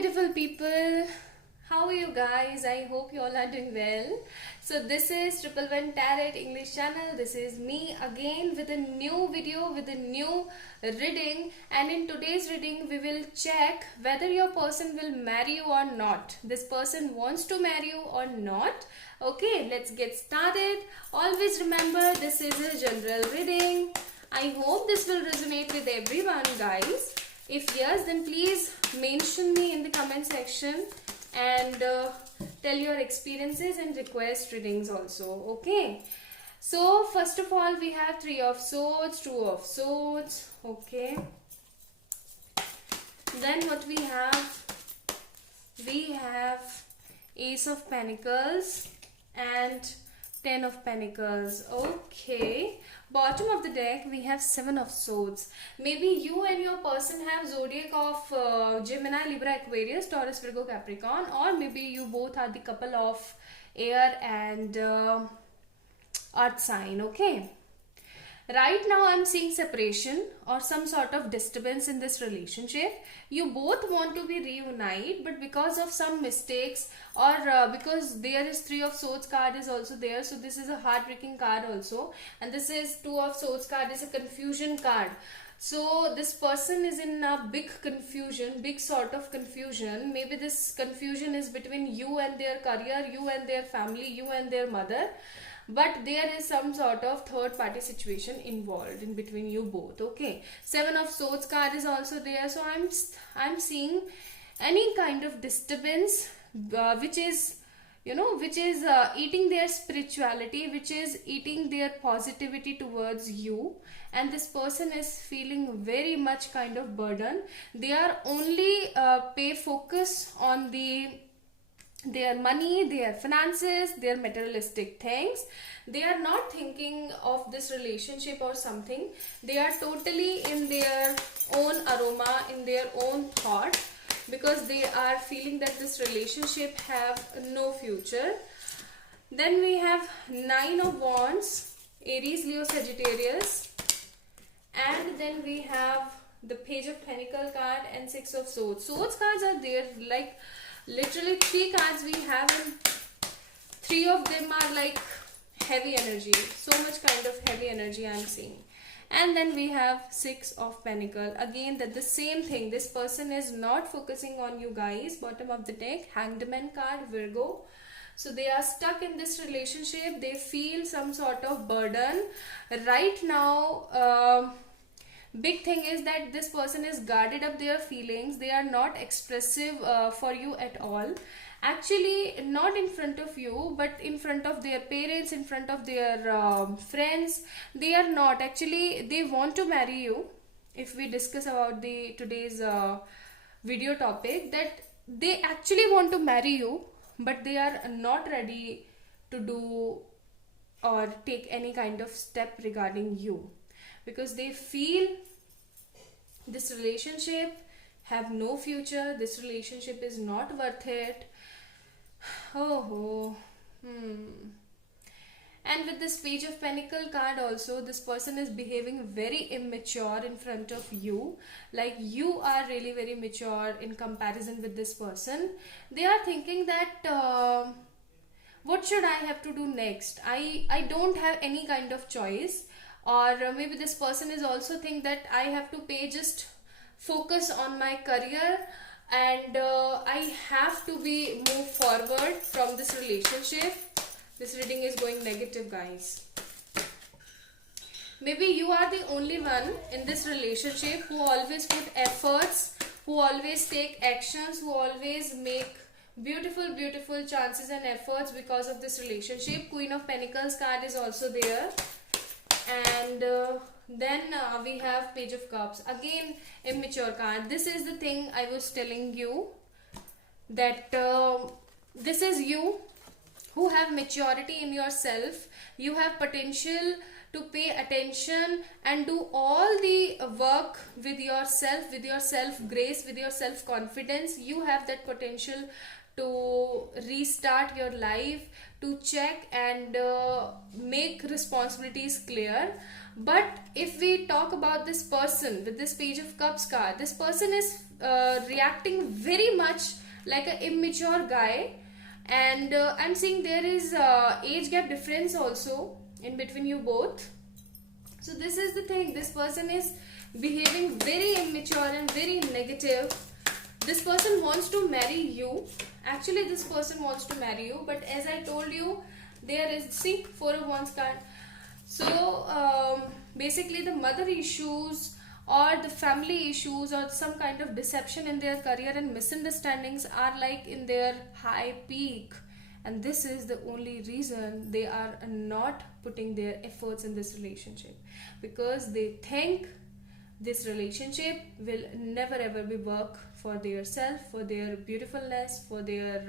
beautiful people. How are you guys? I hope you all are doing well. So this is Triple One Tarot English channel. This is me again with a new video, with a new reading, and in today's reading we will check whether your person will marry you or not. This person wants to marry you or not. Okay, let's get started. Always remember, this is a general reading. I hope this will resonate with everyone, guys. If yes, then please mention me in the comment section and tell your experiences and request readings also. Okay, so first of all we have Three of Swords, Two of Swords. Okay, then what we have Ace of Pentacles and Ten of Pentacles. Okay, bottom of the deck we have Seven of Swords. Maybe you and your person have zodiac of Gemini, Libra, Aquarius, Taurus, Virgo, Capricorn, or maybe you both are the couple of air and earth sign. Okay, right now I'm seeing separation or some sort of disturbance in this relationship. You both want to be reunite, but because of some mistakes or because there is Three of Swords card is also there, so this is a heartbreaking card also, and this is Two of Swords card is a confusion card. So this person is in a big confusion, big sort of confusion. Maybe this confusion is between you and their career, you and their family, you and their mother, but there is some sort of third party situation involved in between you both. Okay, Seven of Swords card is also there, so I'm seeing any kind of disturbance which is eating their spirituality, which is eating their positivity towards you, and this person is feeling very much kind of burden. They are only pay focus on their money, their finances, their materialistic things. They are not thinking of this relationship or something. They are totally in their own aroma, in their own thought, because they are feeling that this relationship have no future. Then we have Nine of Wands, Aries, Leo, Sagittarius, and then we have the Page of Pentacle card and Six of Swords. Swords cards are there, like literally three cards we have, and three of them are like heavy energy, so much kind of heavy energy I'm seeing. And then we have Six of Pentacles, again that the same thing. This person is not focusing on you guys. Bottom of the deck, Hanged Man card, Virgo. So they are stuck in this relationship. They feel some sort of burden right now. Big thing is that this person is guarded up their feelings. They are not expressive for you at all. Actually, not in front of you, but in front of their parents, in front of their friends. They are not. Actually, they want to marry you. If we discuss about the today's video topic, that they actually want to marry you, but they are not ready to do or take any kind of step regarding you, because they feel this relationship have no future. This relationship is not worth it. And with this Page of Pentacle card also, this person is behaving very immature in front of you. Like you are really very mature in comparison with this person. They are thinking that what should I have to do next? I don't have any kind of choice. Or maybe this person is also think that I have to just focus on my career, and I have to move forward from this relationship. This reading is going negative, guys. Maybe you are the only one in this relationship who always put efforts, who always take actions, who always make beautiful chances and efforts because of this relationship. Queen of Pentacles card is also there. And then we have Page of Cups, again immature card. This is the thing I was telling you, that this is you who have maturity in yourself. You have potential to pay attention and do all the work with yourself, with your self grace, with your self confidence. You have that potential to restart your life, to check and make responsibilities clear. But if we talk about this person with this Page of Cups card, this person is reacting very much like an immature guy, and I'm seeing there is age gap difference also in between you both. So this is the thing, this person is behaving very immature and very negative. This person wants to marry you. Actually, this person wants to marry you, but as I told you, there is, see, Four of Wands card. So basically the mother issues or the family issues or some kind of deception in their career and misunderstandings are like in their high peak, and this is the only reason they are not putting their efforts in this relationship, because they think this relationship will never ever be work for their self, for their beautifulness, for their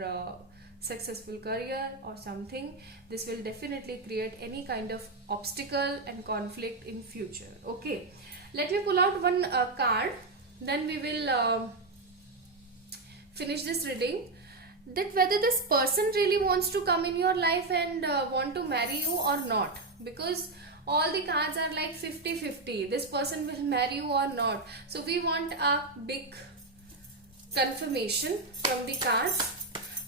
successful career or something. This will definitely create any kind of obstacle and conflict in future. Okay, let me pull out one card, then we will finish this reading, that whether this person really wants to come in your life and want to marry you or not, because all the cards are like 50-50, this person will marry you or not. So we want a big confirmation from the cards.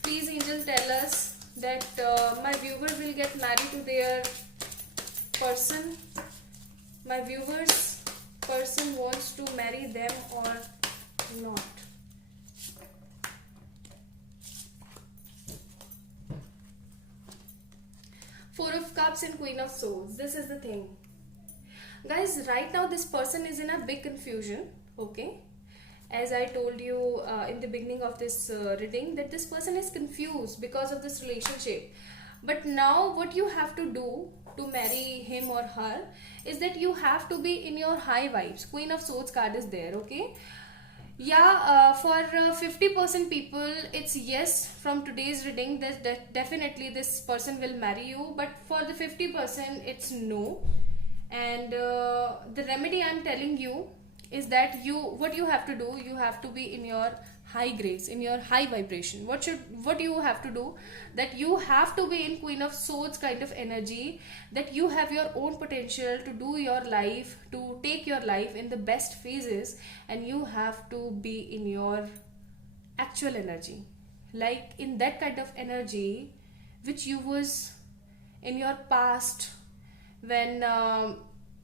Please angel, tell us that my viewer will get married to their person, my viewers person wants to marry them or not. Four of Cups and Queen of Swords. This is the thing, guys. Right now this person is in a big confusion. Okay, as I told you in the beginning of this reading, that this person is confused because of this relationship. But now what you have to do to marry him or her is that you have to be in your high vibes. Queen of Swords card is there. Okay, yeah, for 50% people it's yes from today's reading, that definitely this person will marry you, but for the 50% it's no. And the remedy I'm telling you is that what you have to do, you have to be in your high grace, in your high vibration. What you have to do, that you have to be in Queen of Swords kind of energy, that you have your own potential to do your life, to take your life in the best phases, and you have to be in your actual energy, like in that kind of energy which you was in your past when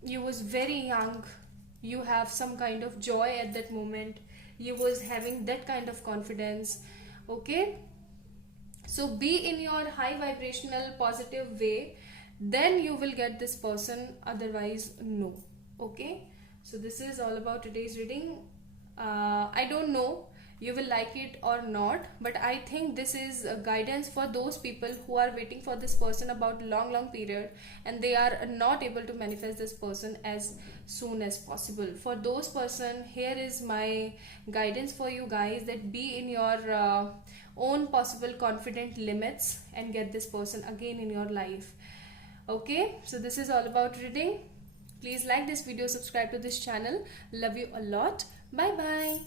you was very young. You have some kind of joy at that moment, you was having that kind of confidence. Okay, so be in your high vibrational positive way, then you will get this person, otherwise no. Okay, so this is all about today's reading. I don't know you will like it or not, but I think this is a guidance for those people who are waiting for this person about long period and they are not able to manifest this person as soon as possible. For those person, here is my guidance for you guys, that be in your own possible confident limits and get this person again in your life. Okay, so this is all about reading. Please like this video, subscribe to this channel. Love you a lot. Bye bye.